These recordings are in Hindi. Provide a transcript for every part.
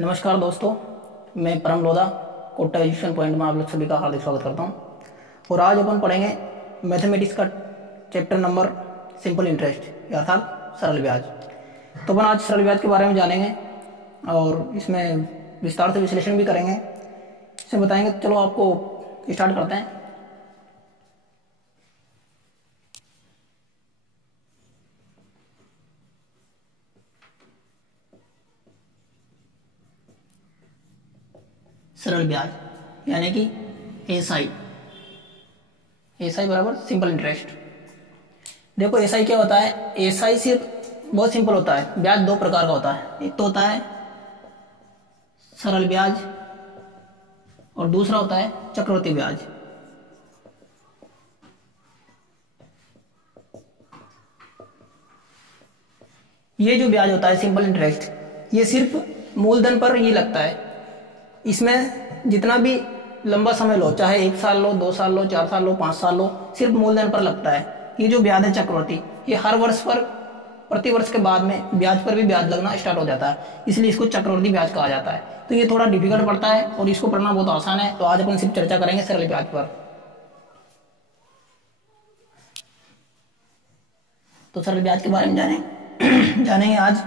नमस्कार दोस्तों, मैं परम लोधा कोटा एजुकेशन पॉइंट में आप लोग सभी का हार्दिक स्वागत करता हूं। और आज अपन पढ़ेंगे मैथमेटिक्स का चैप्टर नंबर सिंपल इंटरेस्ट अर्थात सरल ब्याज। तो अपन आज सरल ब्याज के बारे में जानेंगे और इसमें विस्तार से विश्लेषण भी करेंगे, इसमें बताएंगे। चलो आपको स्टार्ट करते हैं। सरल ब्याज यानी कि एसआई बराबर सिंपल इंटरेस्ट। देखो एसआई क्या होता है। एसआई सिर्फ बहुत सिंपल होता है। ब्याज दो प्रकार का होता है, एक तो होता है सरल ब्याज और दूसरा होता है चक्रवृद्धि ब्याज। ये जो ब्याज होता है सिंपल इंटरेस्ट, ये सिर्फ मूलधन पर ही लगता है। इसमें जितना भी लंबा समय लो, चाहे 1 साल लो, 2 साल लो, 4 साल लो, 5 साल लो, सिर्फ मूलधन पर लगता है। ये जो ब्याज है चक्रवृद्धि, ये हर वर्ष पर प्रति वर्ष के बाद में ब्याज पर भी ब्याज लगना स्टार्ट हो जाता है, इसलिए इसको चक्रवृद्धि ब्याज कहा जाता है। तो ये थोड़ा डिफिकल्ट पड़ता है और इसको पढ़ना बहुत आसान है। तो आज अपन सिर्फ चर्चा करेंगे सरल ब्याज पर। तो सरल ब्याज के बारे में जानेंगे आज।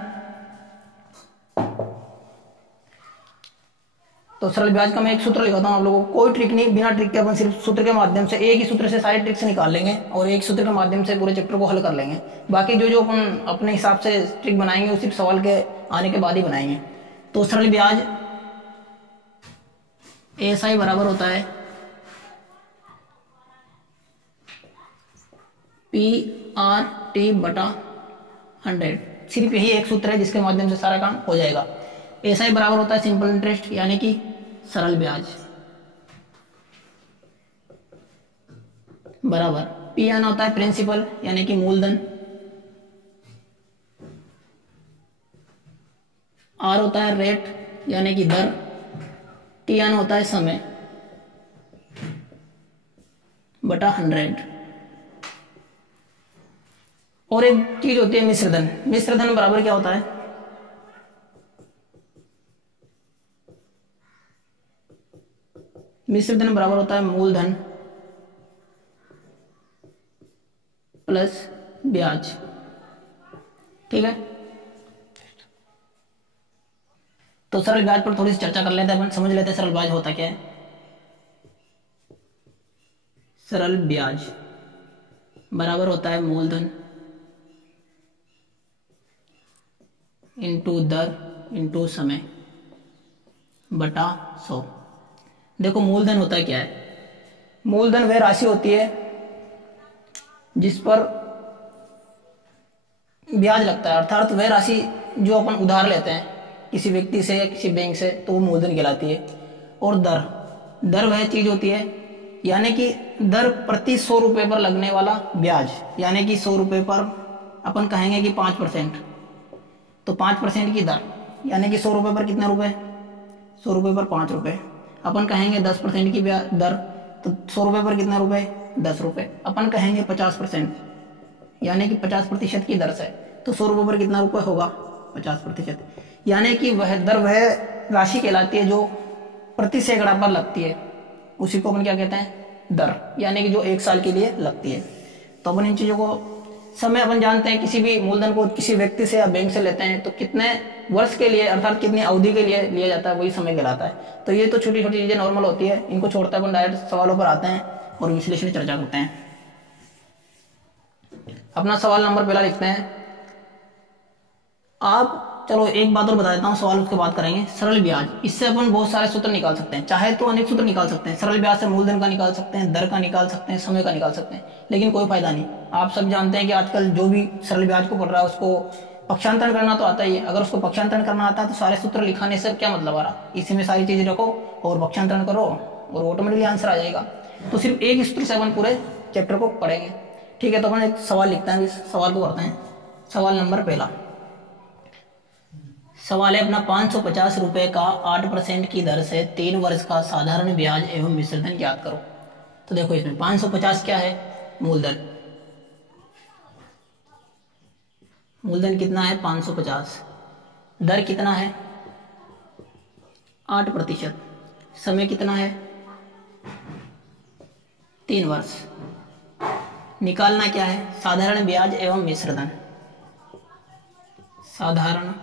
तो सरल ब्याज का मैं एक सूत्र लिखाता हूं आप लोगों को। कोई ट्रिक नहीं, बिना ट्रिक के अपन सिर्फ सूत्र के माध्यम से, एक ही सूत्र से सारे ट्रिक्स निकाल लेंगे और एक सूत्र के माध्यम से पूरे चैप्टर को हल कर लेंगे। बाकी जो अपन अपने हिसाब से ट्रिक बनाएंगे वो सिर्फ सवाल के आने के बाद ही बनाएंगे। तो सरल ब्याज एसआई बराबर होता है PRT बटा 100। सिर्फ यही एक सूत्र है जिसके माध्यम से सारा काम हो जाएगा। एसआई बराबर होता है सिंपल इंटरेस्ट यानी कि सरल ब्याज, बराबर PN होता है प्रिंसिपल यानी कि मूलधन, R होता है रेट यानी कि दर, TN होता है समय बटा 100। और एक चीज होती है मिश्रधन। मिश्रधन बराबर क्या होता है? मिश्रधन बराबर होता है मूलधन प्लस ब्याज। ठीक है, तो सरल ब्याज पर थोड़ी सी चर्चा कर लेते हैं अपन, समझ लेते हैं सरल ब्याज होता क्या है। सरल ब्याज बराबर होता है मूलधन इंटू दर इंटू समय बटा 100। देखो मूलधन होता है क्या है। मूलधन वह राशि होती है जिस पर ब्याज लगता है, अर्थात वह राशि जो अपन उधार लेते हैं किसी व्यक्ति से या किसी बैंक से, तो वो मूलधन कहलाती है। और दर वह चीज होती है, यानी कि दर प्रति 100 रुपए पर लगने वाला ब्याज, यानी कि 100 रुपए पर अपन कहेंगे कि 5%, तो 5% की दर यानी कि 100 रुपए पर कितने रुपए? 100 रुपए पर 5 रुपए। अपन कहेंगे 10% की दर, तो 100 रुपए पर कितने रुपए? 10 रुपए। अपन कहेंगे 50% यानी कि 50% की दर से, तो 100 रुपए पर कितना रुपए होगा? 50%। यानी कि वह दर वह राशि कहलाती है जो प्रति सैकड़ा पर लगती है, उसी को अपन क्या कहते हैं? दर, यानी कि जो 1 साल के लिए लगती है। तो अपन इन चीजों को, समय अपन जानते हैं किसी भी मूलधन को किसी व्यक्ति से या बैंक से लेते हैं तो कितने वर्ष के लिए अर्थात कितनी अवधि के लिए लिया जाता है, वही समय कहलाता है। तो ये तो छोटी छोटी चीजें नॉर्मल होती है, इनको छोड़ते अपन डायरेक्ट सवालों पर आते हैं और विश्लेषण चर्चा करते हैं। अपना सवाल नंबर पहला लिखते हैं आप। चलो एक बात और बता देता हूँ, सवाल उसके बाद करेंगे। सरल ब्याज, इससे अपन बहुत सारे सूत्र निकाल सकते हैं, चाहे तो अनेक सूत्र निकाल सकते हैं। सरल ब्याज से मूलधन का निकाल सकते हैं, दर का निकाल सकते हैं, समय का निकाल सकते हैं, लेकिन कोई फायदा नहीं। आप सब जानते हैं कि आजकल जो भी सरल ब्याज को पढ़ रहा है उसको पक्षांतरण करना तो आता ही है। अगर उसको पक्षांतरण करना आता है तो सारे सूत्र लिखाने से क्या मतलब आ रहा? इसी में सारी चीजें रखो और पक्षांतरण करो और ऑटोमेटिकली आंसर आ जाएगा। तो सिर्फ एक सूत्र से अपन पूरे चैप्टर को पढ़ेंगे। ठीक है, तो अपन एक सवाल लिखते हैं, इस सवाल को करते हैं। सवाल नंबर पहला, सवाल है अपना 550 रुपए का 8% की दर से 3 वर्ष का साधारण ब्याज एवं मिश्रधन ज्ञात करो। तो देखो इसमें 550 क्या है? मूलधन। मूलधन कितना है? 550। दर कितना है? 8%। समय कितना है? 3 वर्ष। निकालना क्या है? साधारण ब्याज एवं मिश्र धन। साधारण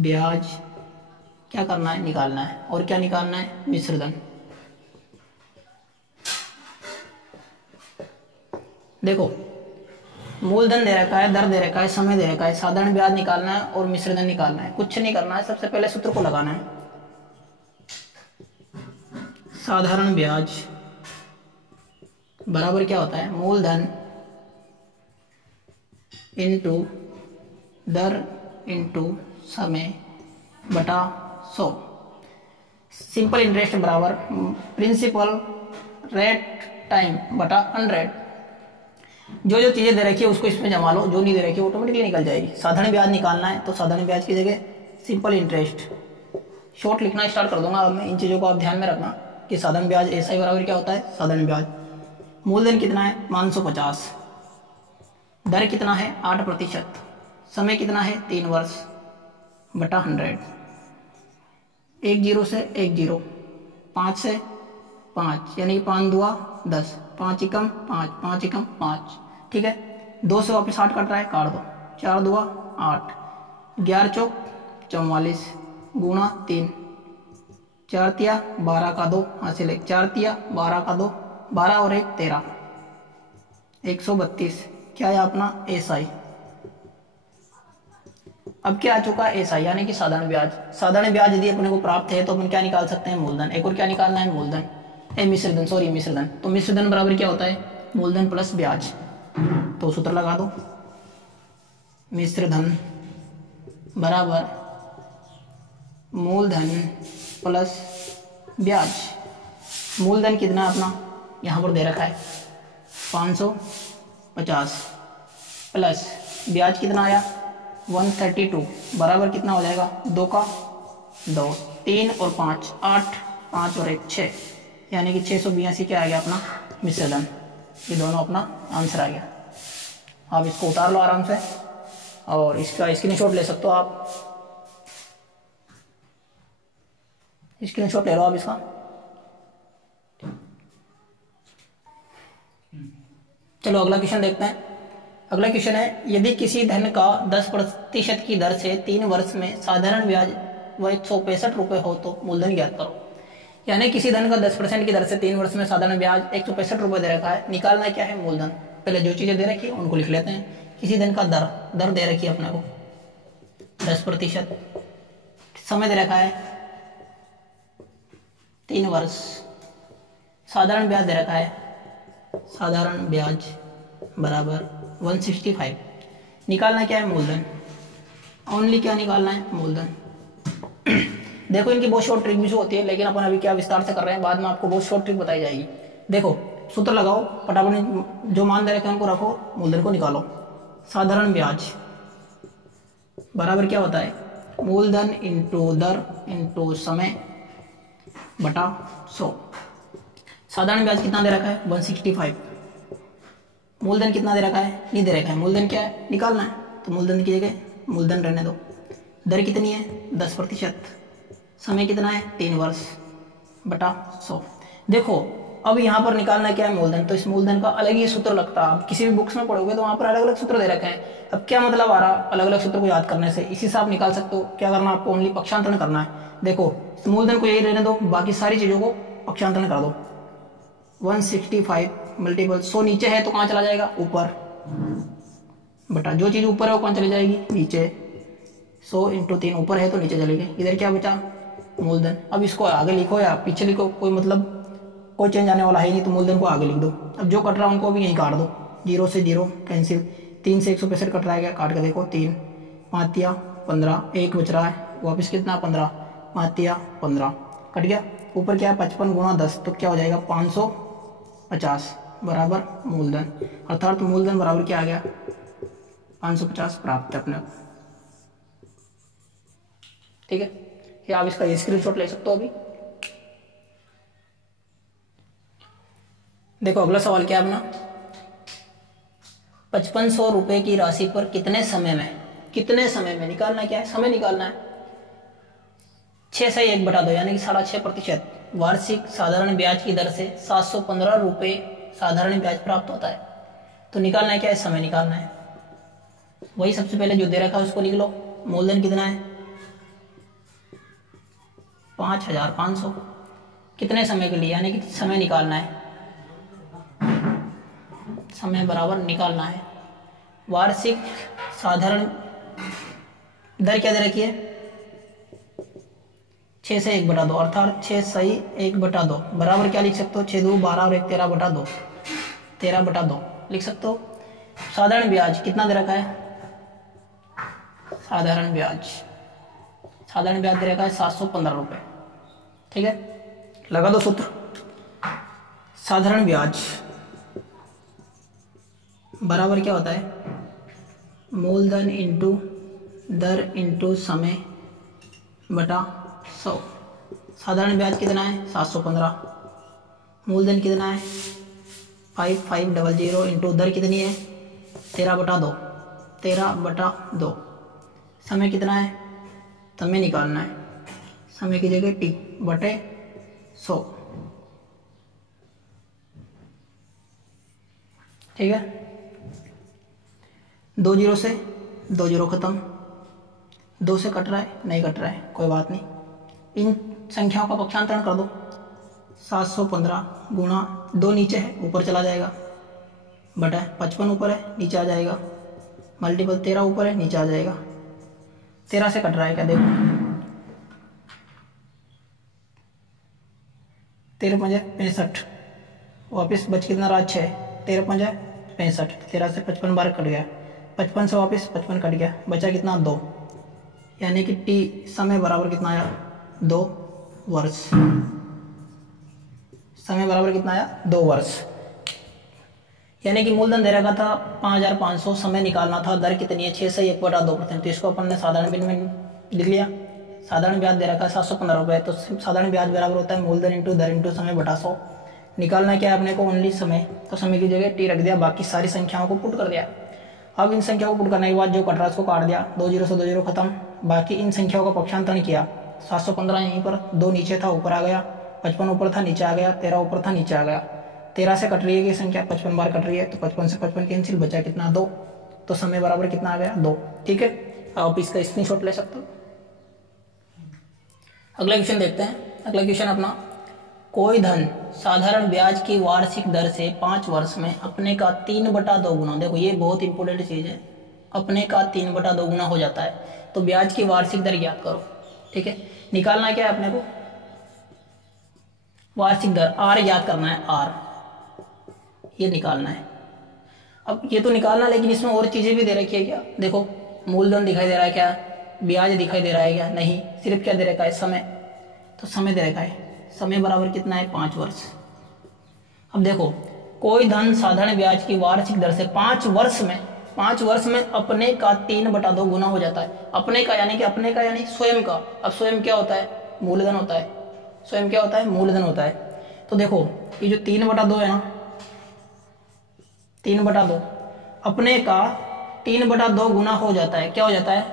ब्याज क्या करना है? निकालना है। और क्या निकालना है? मिश्र धन। देखो, मूलधन दे रखा है, दर दे रखा है, समय दे रखा है, साधारण ब्याज निकालना है और मिश्र धन निकालना है। कुछ नहीं करना है, सबसे पहले सूत्र को लगाना है। साधारण ब्याज बराबर क्या होता है? मूलधन इंटू दर इंटू समय बटा 100। सिंपल इंटरेस्ट बराबर प्रिंसिपल रेट टाइम बटा 100। जो जो चीजें दे रखी है उसको इसमें जमा लो, जो नहीं दे रखी है ऑटोमेटिकली निकल जाएगी। साधारण ब्याज निकालना है तो साधारण ब्याज की जगह सिंपल इंटरेस्ट शॉर्ट लिखना स्टार्ट कर दूंगा। अब मैं इन चीजों को आप ध्यान में रखना कि साधारण ब्याज ऐसा ही बराबर क्या होता है? साधारण ब्याज। मूलधन कितना है? 550। दर कितना है? 8%। समय कितना है? 3 वर्ष बटा 100। 1 0 से 1 0, 5 से 5 यानी 5 दुआ 10, 5 एकम 5, 5 एकम 5। ठीक है, 2 से वापस 8 कट रहा है, काट दो। 4 दुआ 8, 11 चौक 44 गुणा 3, 4 तिया 12 का 2 हासिल 1, 4 तिया 12 का 2, 12 और 1 13, 132। क्या है अपना? एसआई। अब क्या आ चुका है? एसआई यानी कि साधारण ब्याज। साधारण ब्याज यदि अपने को प्राप्त है तो अपन क्या निकाल सकते हैं? मूलधन। एक और क्या निकालना है? मूलधन मिश्रधन, सॉरी मिश्रधन। तो मिश्रधन बराबर क्या होता है? मूलधन प्लस ब्याज। तो सूत्र लगा दो, मिश्रधन बराबर मूलधन प्लस ब्याज। मूलधन कितना अपना यहां पर दे रखा है 550 प्लस ब्याज कितना आया 132 बराबर कितना हो जाएगा? 2 का 2, 3 और 5 8, 5 और 1 6 यानी कि 682 क्या आ गया अपना? मिश्रधन। ये दोनों अपना आंसर आ गया। आप इसको उतार लो आराम से और इसका स्क्रीनशॉट ले सकते हो आप। स्क्रीनशॉट ले लो आप इसका। चलो अगला क्वेश्चन देखते हैं। अगला क्वेश्चन है, यदि किसी धन का 10% की दर से 3 वर्ष में साधारण ब्याज वह 165 रुपये हो तो मूलधन ज्ञात करो। यानी किसी धन का 10% की दर से 3 वर्ष में साधारण ब्याज 165 रुपये दे रखा है। निकालना क्या है? मूलधन। पहले जो चीजें दे रखी है उनको लिख लेते हैं। किसी धन का दर दे रखी है अपने को 10%, समय दे रखा है 3 वर्ष, साधारण ब्याज दे रखा है, साधारण ब्याज बराबर 165। निकालना क्या है? मूलधन। ओनली क्या निकालना है? मूलधन। देखो इनकी बहुत शॉर्ट ट्रिक भी होती है, लेकिन अपन अभी क्या विस्तार से कर रहे हैं, बाद में आपको बहुत शॉर्ट ट्रिक बताई जाएगी। देखो सूत्र लगाओ, फटाफट जो मान दे रखे हैं उनको रखो, मूलधन को निकालो। साधारण ब्याज बराबर क्या होता है? मूलधन इंटू दर इंटू समय बटा 100। साधारण ब्याज कितना दे रखा है? 165। मूलधन कितना दे रखा है? नहीं दे रखा है। मूलधन क्या है? निकालना है, तो मूलधन की जगह मूलधन रहने दो। दर कितनी है? 10%। समय कितना है? 3 वर्ष बटा 100। देखो अब यहाँ पर निकालना क्या है? मूलधन। तो इस मूलधन का अलग ही सूत्र लगता है। आप किसी भी बुक्स में पढ़ोगे तो वहाँ पर अलग अलग सूत्र दे रखे हैं। अब क्या मतलब आ रहा अलग अलग सूत्र को याद करने से? इसी से आप निकाल सकते हो। क्या करना आपको? ओनली पक्षांतरण करना है। देखो मूलधन को यही रहने दो, बाकी सारी चीजों को पक्षांतरण कर दो। 165 मल्टीपल 100 नीचे है तो कहाँ चला जाएगा? ऊपर बटा जो चीज ऊपर है वो कहाँ चली जाएगी? नीचे। 100 इंटू 3 ऊपर है तो नीचे चलेगी। इधर क्या बचा? मूलधन। अब इसको आगे लिखो या पीछे लिखो, कोई मतलब कोई चेंज आने वाला है नहीं, तो मूलधन को आगे लिख दो। अब जो कट रहा है उनको भी यहीं काट दो। 0 से 0 कैंसिल, 3 से 165 कट रहा है, क्या काट के देखो। 3 5 या 15, 1 बच रहा है, वापिस कितना? 15, 5 या 15 कट गया। ऊपर क्या है? 55 गुणा 10 तो क्या हो जाएगा? 550 बराबर मूलधन। अर्थात मूलधन बराबर क्या आ गया? 550 प्राप्त है अपने को। ठीक है, ये आप इसका स्क्रीनशॉट ले सकते हो अभी। देखो अगला सवाल क्या है अपना? 5500 रुपए की राशि पर कितने समय में निकालना क्या है? समय निकालना है। 6 से 1/2 यानी कि 6.5% वार्षिक साधारण ब्याज की दर से 715 रुपये साधारण ब्याज प्राप्त होता है। तो निकालना है क्या है, समय निकालना है। वही सबसे पहले जो दे रखा है उसको लिख लो। मूलधन कितना है 5,500। कितने समय के लिए, यानी कि समय निकालना है, समय बराबर निकालना है। वार्षिक साधारण दर क्या दे रखी है 6 से 1/2 अर्थात 6 सही 1/2 बराबर क्या लिख सकते हो 6 2 12 और 1 13/2 13/2 लिख सकते हो। साधारण ब्याज कितना दे रखा है, साधारण ब्याज दे रखा है 715 रुपये। ठीक है, लगा दो सूत्र। साधारण ब्याज बराबर क्या होता है, मूलधन इंटू दर इंटू समय बटा 100। साधारण ब्याज कितना है 715, मूलधन कितना है 5500 इंटू दर कितनी है 13/2। समय कितना है, समय निकालना है, समय की जगह टी बटे 100। ठीक है, 2 जीरो से 2 जीरो खत्म, 2 से कट रहा है, नहीं कट रहा है, कोई बात नहीं। इन संख्याओं का पक्षांतरण कर दो। 715 गुणा 2 नीचे है ऊपर चला जाएगा, बटा 55 ऊपर है नीचे आ जाएगा, मल्टीपल 13 ऊपर है नीचे आ जाएगा। 13 से कट रहा है क्या, देखो 13 5 65, वापिस बच कितना रहा 6, 13 5 65, 13 से 55 बार कट गया, 55 से वापस 55 कट गया, बचा कितना 2, यानी कि टी समय बराबर कितना आया 2 वर्ष। समय बराबर कितना आया 2 वर्ष। यानी कि मूलधन दे रखा था 5,500, समय निकालना था, दर कितनी है 6 से 1/2%। तो इसको अपन ने साधारण बिल में लिख लिया। साधारण ब्याज दे रखा है 715 रुपये, तो साधारण ब्याज बराबर होता है मूलधन इंटू दर इंटू समय बटा 100। निकालना क्या है अपने को, ओनली समय, तो समय की जगह टी रख दिया, बाकी सारी संख्याओं को पुट कर दिया। अब इन संख्याओं को पुट करने के बाद जो कट रहा है उसको काट दिया, 2 जीरो से 2 जीरो खत्म, बाकी इन संख्याओं का पक्षांतरण किया। 715 यहीं पर, 2 नीचे था ऊपर आ गया, 55 ऊपर था नीचे आ गया, 13 ऊपर था नीचे आ गया। 13 से कट रही है कि संख्या 55 बार कट रही है, तो 55 से 55 कैंसिल, बचा कितना 2, तो समय बराबर कितना आ गया 2। ठीक है, आप इसका स्क्रीनशॉट ले सकते हो। अगला क्वेश्चन देखते हैं। अगला क्वेश्चन अपना, कोई धन साधारण ब्याज की वार्षिक दर से 5 वर्ष में अपने का 3/2 गुना, देखो ये बहुत इंपॉर्टेंट चीज है, अपने का 3/2 गुना हो जाता है, तो ब्याज की वार्षिक दर ज्ञात करो। ठीक है, निकालना क्या है अपने को, वार्षिक दर आर ज्ञात करना है, आर ये निकालना है। अब ये तो निकालना, लेकिन इसमें और चीजें भी दे रखी है क्या, देखो मूलधन दिखाई दे रहा है क्या, ब्याज दिखाई दे रहा है क्या, नहीं, सिर्फ क्या दे रखा है समय, तो समय दे रखा है, समय बराबर कितना है 5 वर्ष। अब देखो, कोई धन साधारण ब्याज की वार्षिक दर से 5 वर्ष में अपने का 3/2 गुना हो जाता है। अपने का यानी स्वयं का। अब स्वयं क्या होता है, मूलधन होता है, स्वयं क्या होता है, मूलधन होता है। तो देखो ये जो 3/2 है ना, 3/2 अपने का 3/2 गुना हो जाता है, क्या हो जाता है,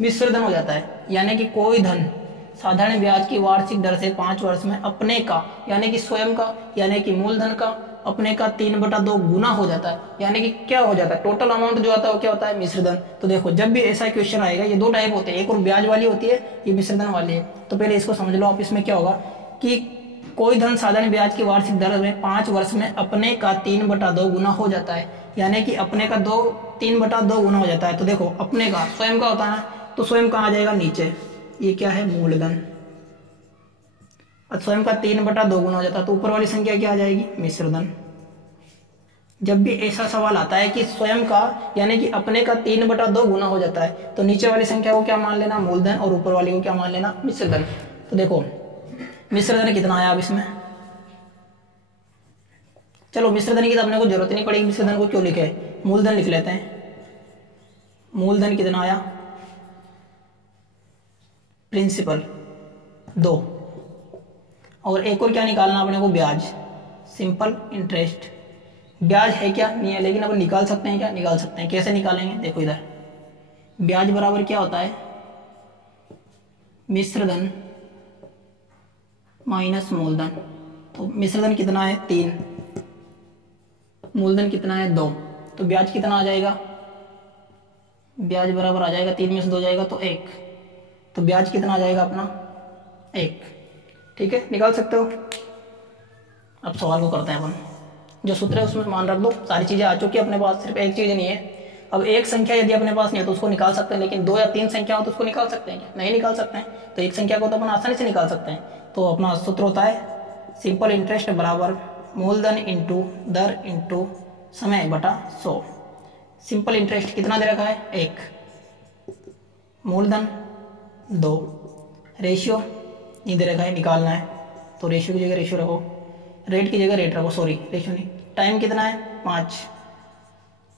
मिश्र धन हो जाता है। यानी कि कोई धन साधारण ब्याज की वार्षिक दर से 5 वर्ष में अपने का यानी कि स्वयं का यानी कि मूलधन का अपने का 3/2 गुना हो जाता है। यानी कि क्या हो जाता है, टोटल अमाउंट जो आता है वो क्या होता है, मिश्र धन। तो देखो जब भी ऐसा क्वेश्चन आएगा, ये 2 टाइप होते हैं, एक और ब्याज वाली होती है, ये मिश्र धन वाली है। तो पहले इसको समझ लो आप। इसमें क्या होगा कि कोई धन साधारण ब्याज की वार्षिक दर में 5 वर्ष में अपने का 3/2 गुना हो जाता है, यानी कि अपने का 3/2 गुना हो जाता है। तो देखो अपने का स्वयं का होता है, तो स्वयं कहाँ आ जाएगा, नीचे, ये क्या है, मूलधन। और स्वयं का 3/2 गुना हो जाता है, तो ऊपर वाली संख्या क्या आ जाएगी, मिश्रधन। जब भी ऐसा सवाल आता है कि स्वयं का यानी कि अपने का 3/2 गुना हो जाता है, तो नीचे वाली संख्या को क्या मान लेना, मूलधन, और ऊपर वाली को क्या मान लेना, मिश्रधन। तो देखो मिश्रधन कितना आया अब इसमें, चलो मिश्रधन की तो अपने को जरूरत नहीं पड़ेगी, मिश्रधन को क्यों लिखे, मूलधन लिख लेते हैं। मूलधन कितना आया, प्रिंसिपल 2, और एक और क्या निकालना अपने को, ब्याज, सिंपल इंटरेस्ट। ब्याज है क्या, नहीं है, लेकिन अपन निकाल सकते हैं क्या, निकाल सकते हैं। कैसे निकालेंगे, देखो इधर ब्याज बराबर क्या होता है, मिश्रधन माइनस मूलधन। तो मिश्रधन कितना है 3, मूलधन कितना है 2, तो ब्याज कितना आ जाएगा, ब्याज बराबर आ जाएगा 3 में से 2 जाएगा तो 1, तो ब्याज कितना आ जाएगा अपना 1। ठीक है, निकाल सकते हो। अब सवाल को करते हैं अपन, जो सूत्र है उसमें मान रख दो, सारी चीजें आ चुकी है अपने पास, सिर्फ एक चीज नहीं है। अब एक संख्या यदि अपने पास नहीं है तो उसको निकाल सकते हैं, लेकिन 2 या 3 संख्या हो तो उसको निकाल सकते हैं क्या, नहीं निकाल सकते हैं। तो एक संख्या को तो अपन आसानी से निकाल सकते हैं। तो अपना सूत्र होता है सिंपल इंटरेस्ट बराबर मूलधन इंटू दर इंटू समय बटा 100। सिंपल इंटरेस्ट कितना दे रखा है 1, मूलधन 2, रेशियो नहीं दे रखा है, निकालना है तो रेशियो की जगह रेशियो रखो, रेट की जगह रेट रखो, सॉरी रेशियो नहीं। टाइम कितना है 5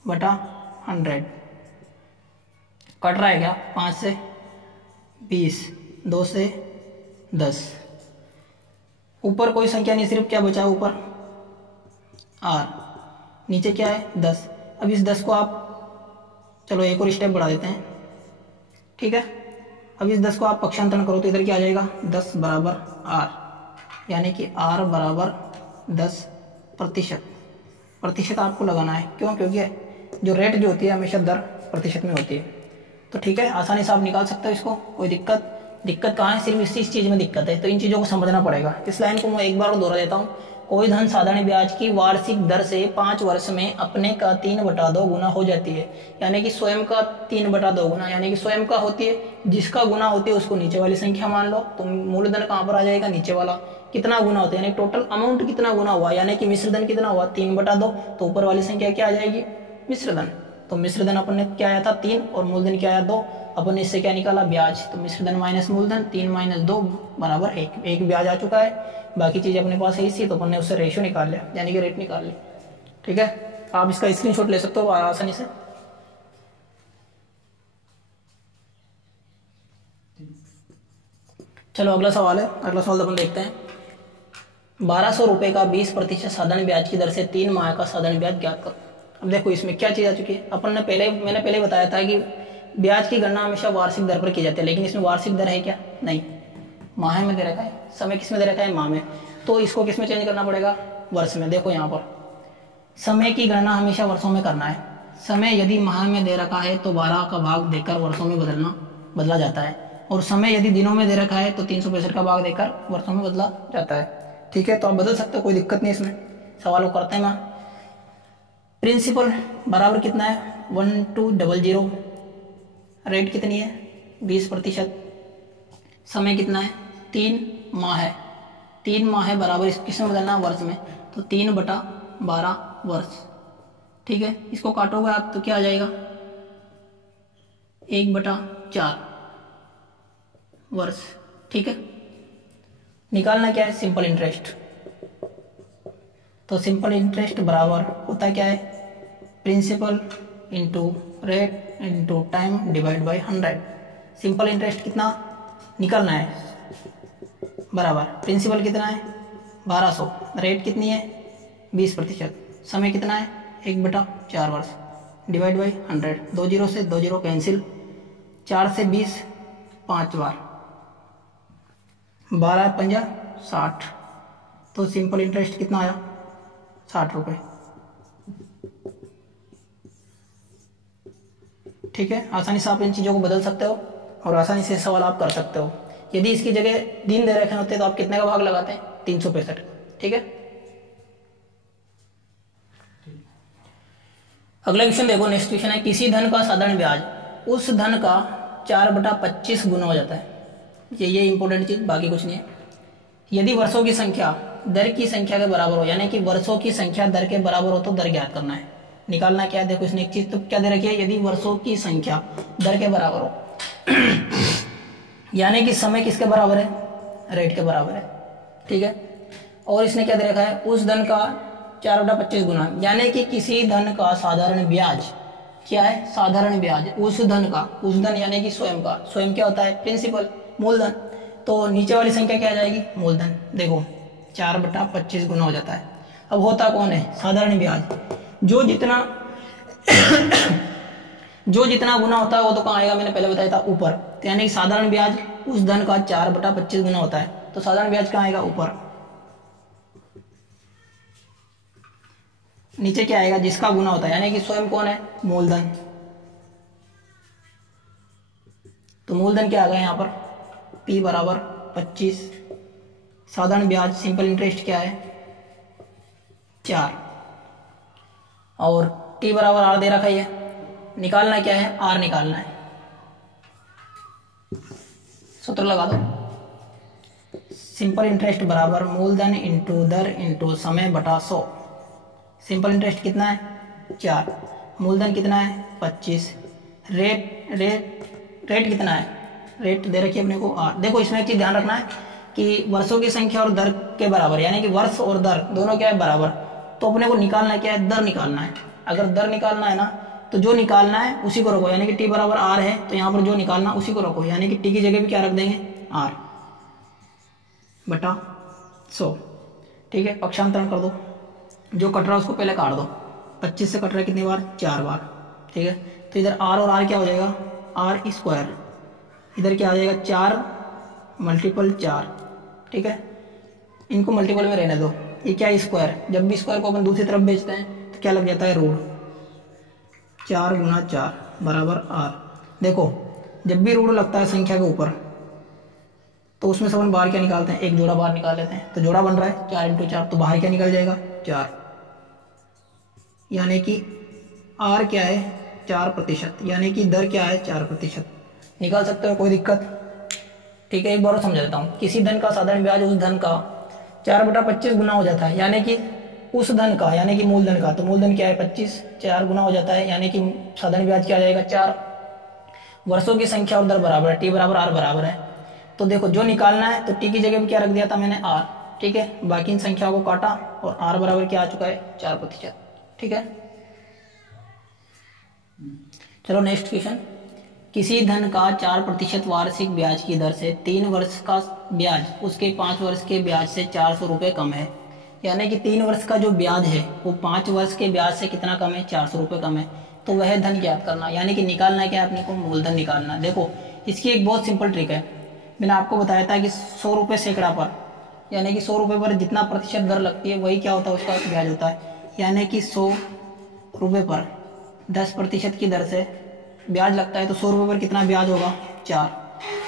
बटा 100, कट रहा है क्या 5 से 20, 2 से 10, ऊपर कोई संख्या नहीं, सिर्फ क्या बचा है ऊपर r, नीचे क्या है 10। अब इस 10 को आप चलो एक और स्टेप बढ़ा देते हैं, ठीक है। अब इस 10 को आप पक्षांतरण करो तो इधर क्या आ जाएगा 10 बराबर r, यानी कि r बराबर 10%। प्रतिशत आपको लगाना है, क्यों, क्योंकि जो रेट जो होती है हमेशा दर प्रतिशत में होती है। तो ठीक है, आसानी से आप निकाल सकते हो इसको, कोई दिक्कत कहाँ है, सिर्फ इस चीज़ में दिक्कत है। तो इन चीज़ों को समझना पड़ेगा। इस लाइन को मैं एक बार और दोहरा देता हूँ, कोई धन साधारण ब्याज की वार्षिक दर से 5 वर्ष में अपने का 3/2 गुना हो जाती है, यानी कि स्वयं का 3/2 गुना, यानी कि स्वयं का होती है, जिसका गुना होती है उसको नीचे वाली संख्या मान लो। तो मूलधन कहाँ पर आ जाएगा, नीचे वाला। कितना गुना होता है, यानी टोटल अमाउंट कितना गुना हुआ, यानी कि मिश्रधन कितना हुआ 3/2, तो ऊपर वाली संख्या क्या आ जाएगी मिश्रधन। तो मिश्रधन अपन ने क्या आया था 3 और मूलधन क्या आया 2, अपन ने इससे क्या निकाला ब्याज। तो मिश्रधन माइनस मूलधन 3 माइनस 2 बराबर 1, एक ब्याज आ चुका है। बाकी चीज़ अपने पास है इसी, तो अपन ने उससे रेशियो निकाल लिया, यानी कि रेट निकाल लिया। ठीक है, आप इसका स्क्रीनशॉट ले सकते हो आसानी से। चलो अगला सवाल है, अगला सवाल अपन देखते हैं। 1200 रुपये का 20% साधारण ब्याज की दर से 3 माह का साधारण ब्याज ज्ञात करो। अब देखो इसमें क्या चीज़ आ चुकी है, अपन ने मैंने पहले बताया था कि ब्याज की गणना हमेशा वार्षिक दर पर की जाती है, लेकिन इसमें वार्षिक दर है क्या, नहीं, माह में दे रखा है, समय किस में दे रखा है माह में, तो इसको किस में चेंज करना पड़ेगा वर्ष में। देखो यहाँ पर समय की गणना हमेशा वर्षों में करना है। समय यदि माह में दे रखा है तो 12 का भाग देकर वर्षों में बदला जाता है, और समय यदि दिनों में दे रखा है तो 365 का भाग देकर वर्षों में बदला जाता है। ठीक है, तो आप बदल सकते हो, कोई दिक्कत नहीं इसमें। सवाल को करते हैं मैं। प्रिंसिपल बराबर कितना है 1200, रेट कितनी है 20%, समय कितना है 3 माह है, 3 माह है बराबर किस में बदलना वर्ष में, तो 3/12 वर्ष। ठीक है, इसको काटोगे आप तो क्या आ जाएगा 1/4 वर्ष। ठीक है, निकालना क्या है सिंपल इंटरेस्ट। तो सिंपल इंटरेस्ट बराबर होता क्या है principal into rate into time divide by 100। Simple interest कितना निकालना है बराबर प्रिंसिपल कितना है 1200, रेट कितनी है 20%, समय कितना है 1/4 वर्ष, डिवाइड बाई 100। 2 0 से 2 0 कैंसिल, 4 से 20 5 बार, 12 पंजा 60। तो सिंपल इंटरेस्ट कितना आया 60 रुपये। ठीक है, आसानी से आप इन चीज़ों को बदल सकते हो और आसानी से सवाल आप कर सकते हो। यदि इसकी जगह दिन दे रखे होते तो आप कितने का भाग लगाते हैं 365। ठीक है, अगला क्वेश्चन देखो, नेक्स्ट क्वेश्चन है किसी धन का साधारण ब्याज उस धन का 4/25 गुना हो जाता है। ये इंपॉर्टेंट चीज, बाकी कुछ नहीं है। यदि वर्षों की संख्या दर की संख्या के बराबर हो, यानी कि वर्षों की संख्या दर के बराबर हो तो दर ज्ञात करना है। निकालना क्या है, देखो इसने एक चीज तो क्या दे रखी है, यदि वर्षों की संख्या दर के बराबर हो यानी कि समय किसके बराबर है रेट के बराबर है। ठीक है, और इसने क्या दे रखा है उस धन का 4/25 गुना, यानी कि किसी धन का साधारण ब्याज क्या है साधारण ब्याज उस धन यानी कि स्वयं का, स्वयं क्या होता है प्रिंसिपल मूलधन, तो नीचे वाली संख्या क्या आ जाएगी मूलधन। देखो 4/25 गुना हो जाता है। अब होता कौन है साधारण ब्याज, जो जितना गुना होता है वो तो कहाँ आएगा, मैंने पहले बताया था ऊपर, तो यानी कि साधारण ब्याज उस धन का 4/25 गुना होता है। तो साधारण ब्याज कहाँ आएगा, ऊपर। नीचे क्या आएगा, जिसका गुना होता है, यानी कि स्वयं कौन है, मूलधन। तो मूलधन क्या आ गया यहाँ पर, P बराबर 25। साधारण ब्याज सिंपल इंटरेस्ट क्या है, 4, और T बराबर R दे रखा है। निकालना क्या है, R निकालना है। सूत्र लगा दो, सिंपल इंटरेस्ट बराबर मूलधन इंटू दर इंटू समय बटा 100। सिंपल इंटरेस्ट कितना है, 4, मूलधन कितना है, 25, रेट कितना है, रेट दे रखी है अपने को R। देखो इसमें एक चीज ध्यान रखना है कि वर्षों की संख्या और दर के बराबर, यानी कि वर्ष और दर दोनों क्या है, बराबर। तो अपने को निकालना क्या है, दर निकालना है। अगर दर निकालना है ना, तो जो निकालना है उसी को रखो, यानी कि T बराबर R है, तो यहाँ पर जो निकालना उसी को रखो, यानी कि T की जगह भी क्या रख देंगे, R बटा 100। ठीक है, पक्षांतरण कर दो, जो कट रहा है उसको पहले काट दो। 25 से कट रहा है कितनी बार, 4 बार। ठीक है, तो इधर R और R क्या हो जाएगा, R स्क्वायर, इधर क्या आ जाएगा, 4 मल्टीपल 4। ठीक है, इनको मल्टीपल में रहने दो। ये क्या है, स्क्वायर। जब भी स्क्वायर को अपन दूसरी तरफ भेजते हैं तो क्या लग जाता है, रूट। 4 गुना 4 बराबर R। देखो जब भी रूट लगता है संख्या के ऊपर, तो उसमें से अपन बाहर क्या निकालते हैं, एक जोड़ा बाहर निकाल लेते हैं। तो जोड़ा बन रहा है 4 इंटू 4, तो बाहर क्या निकल जाएगा, 4। यानी कि R क्या है, 4%, यानी कि दर क्या है, 4%। निकाल सकते हो, कोई दिक्कत। ठीक है, एक बार और समझा देता हूँ। किसी धन का साधारण ब्याज उस धन का 4/25 गुना हो जाता है, यानी कि उस धन का, यानी कि मूलधन का। तो मूलधन क्या है, 25, 4 गुना हो जाता है, यानी कि साधारण ब्याज क्या आ जाएगा, 4। वर्षों की संख्या और दर बराबर है, T बराबर R बराबर है। तो देखो जो निकालना है, तो T की जगह भी क्या रख दिया था मैंने, R। ठीक है, बाकी इन संख्याओं को काटा और R बराबर क्या आ चुका है, 4%। ठीक है, चलो नेक्स्ट क्वेश्चन। किसी धन का 4% वार्षिक ब्याज की दर से 3 वर्ष का ब्याज उसके 5 वर्ष के ब्याज से 400 रुपये कम है। यानी कि 3 वर्ष का जो ब्याज है वो 5 वर्ष के ब्याज से कितना कम है, 400 रुपये कम है। तो वह धन ज्ञात करना, यानी कि निकालना क्या है अपने को, मूलधन निकालना। देखो इसकी एक बहुत सिंपल ट्रिक है। मैंने आपको बताया था कि 100 रुपये सैकड़ा पर, यानी कि 100 रुपये पर जितना प्रतिशत दर लगती है वही क्या होता है, उसका ब्याज होता है। यानी कि 100 रुपये पर 10% की दर से ब्याज लगता है, तो 100 रुपये पर कितना ब्याज होगा, 4।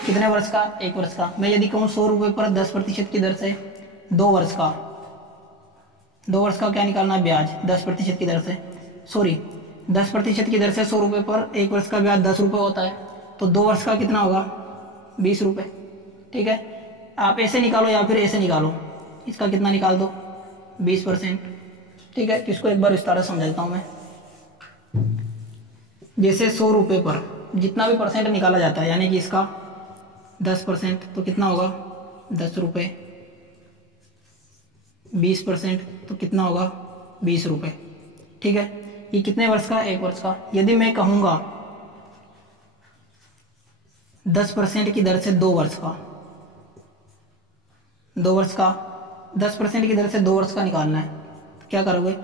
कितने वर्ष का, 1 वर्ष का। मैं यदि कहूँ 100 रुपये पर 10% की दर से 2 वर्ष का, 2 वर्ष का क्या निकालना है, ब्याज 10% की दर से, सॉरी 10% की दर से 100 रुपये पर 1 वर्ष का ब्याज 10 रुपये होता है। तो 2 वर्ष का कितना होगा, 20 रुपये। ठीक है, आप ऐसे निकालो या फिर ऐसे निकालो, इसका कितना निकाल दो, 20%। ठीक है, इसको एक बार विस्तार से समझा देता हूँ मैं। जैसे 100 रुपये पर जितना भी परसेंट निकाला जाता है, यानी कि इसका 10%, तो कितना होगा, 10 रुपये। 20% तो कितना होगा, 20 रुपये। ठीक है, ये कितने वर्ष का, 1 वर्ष का। यदि मैं कहूँगा 10% की दर से 2 वर्ष का, 2 वर्ष का 10% की दर से 2 वर्ष का निकालना है, तो क्या करोगे,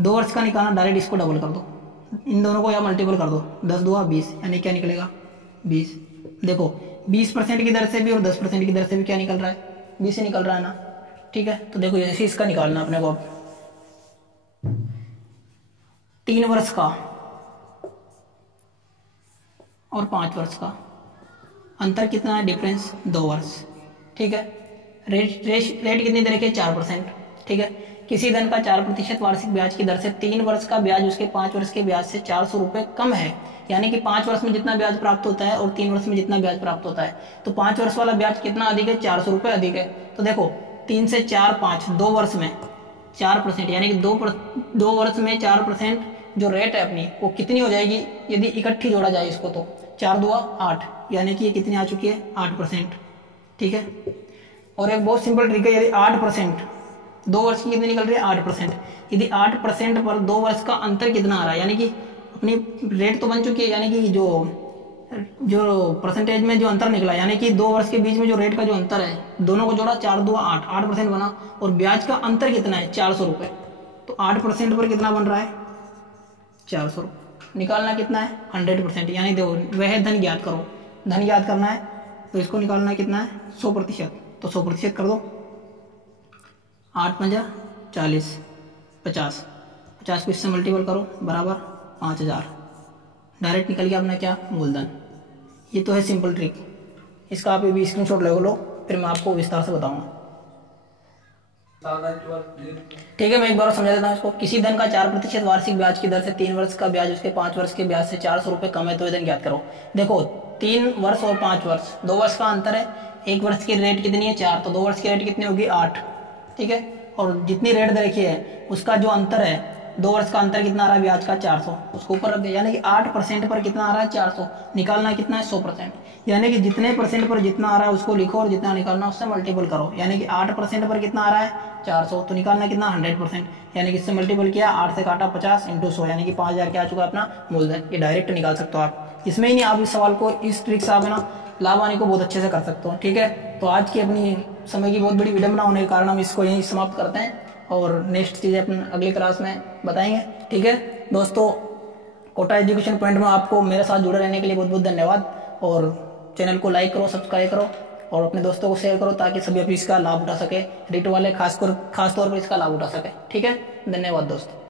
2 वर्ष का निकालना, डायरेक्ट इसको डबल कर दो, इन दोनों को या मल्टीपल कर दो, 10 2 20, यानी क्या निकलेगा, 20। देखो 20% की दर से भी और 10% की दर से भी क्या निकल रहा है, 20 ही निकल रहा है ना। ठीक है, तो देखो जैसे इसका निकालना अपने को, अब 3 वर्ष का और 5 वर्ष का अंतर कितना है, डिफरेंस 2 वर्ष। ठीक है, रेट कितनी दे रखी है, 4%। ठीक है, किसी धन का 4% वार्षिक ब्याज की दर से 3 वर्ष का ब्याज उसके 5 वर्ष के ब्याज से 400 रुपये कम है। यानी कि 5 वर्ष में जितना ब्याज प्राप्त होता है और 3 वर्ष में जितना ब्याज प्राप्त होता है, तो 5 वर्ष वाला ब्याज कितना अधिक है, 400 रुपये अधिक है। तो देखो 3 से 4 5, 2 वर्ष में 4%, यानी कि 2 वर्ष में 4% जो रेट है अपनी, वो कितनी हो जाएगी, यदि इकट्ठी जोड़ा जाए इसको, तो 4 2 8, यानी कि ये कितनी आ चुकी है, 8%। ठीक है, और एक बहुत सिंपल ट्रिक है, यदि 8%, 2 वर्ष की कितनी निकल रही है, 8%। यदि 8% पर 2 वर्ष का अंतर कितना आ रहा है, यानी कि अपनी रेट तो बन चुकी है, यानी कि जो परसेंटेज में जो अंतर निकला, यानी कि 2 वर्ष के बीच में जो रेट का जो अंतर है, दोनों को जोड़ा, 4 2 8, 8% बना, और ब्याज का अंतर कितना है, 400 रुपये। तो 8% पर कितना बन रहा है, 400 रुपये। निकालना कितना है, 100%, यानी देखो वह धन ज्ञात करो। धन ज्ञात करना है तो इसको निकालना कितना है, 100%। तो 100% कर दो। 8 पंजा 40, 50, 50 को इससे मल्टीपल करो बराबर 5000। डायरेक्ट निकल गया अपना क्या, मूलधन। ये तो है सिंपल ट्रिक, इसका आप भी स्क्रीनशॉट ले लो, फिर मैं आपको विस्तार से बताऊंगा। ठीक है, मैं एक बार समझा देता हूँ इसको। किसी धन का 4% वार्षिक ब्याज की दर से 3 वर्ष का ब्याज उसके 5 वर्ष के ब्याज से 400 रुपये कम है तो धन ज्ञात करो। देखो 3 वर्ष और 5 वर्ष, 2 वर्ष का अंतर है। 1 वर्ष की रेट कितनी है 4, तो 2 वर्ष की रेट कितनी होगी 8। ठीक है, और जितनी रेट दे रखी है उसका जो अंतर है, 2 वर्ष का अंतर कितना आ रहा है ब्याज का 400, उसको ऊपर रख दिया। यानी कि 8% पर कितना आ रहा है 400, निकालना कितना है 100%। यानी कि जितने परसेंट पर जितना आ रहा है उसको लिखो और जितना निकालना उससे मल्टीपल करो। यानी कि 8% पर कितना आ रहा है 400, तो निकालना कितना 100%। यानी कि इससे मल्टीपल किया, 8 से काटा 50 × 100, यानी कि 5000 क्या आ चुका अपना मूलधन। ये डायरेक्ट निकाल सकते हो आप, इसमें ही नहीं, आप इस सवाल को इस ट्रिक से आप है ना लाभ आने को बहुत अच्छे से कर सकते हो। ठीक है, तो आज की अपनी समय की बहुत बड़ी विडंबना होने के कारण हम इसको यहीं समाप्त करते हैं और नेक्स्ट चीज़ें अपन अगली क्लास में बताएंगे। ठीक है दोस्तों, कोटा एजुकेशन पॉइंट में आपको मेरे साथ जुड़े रहने के लिए बहुत बहुत धन्यवाद। और चैनल को लाइक करो, सब्सक्राइब करो और अपने दोस्तों को शेयर करो ताकि सभी अपनी इसका लाभ उठा सके, रिट वाले खास तौर पर इसका लाभ उठा सके। ठीक है, धन्यवाद दोस्तों।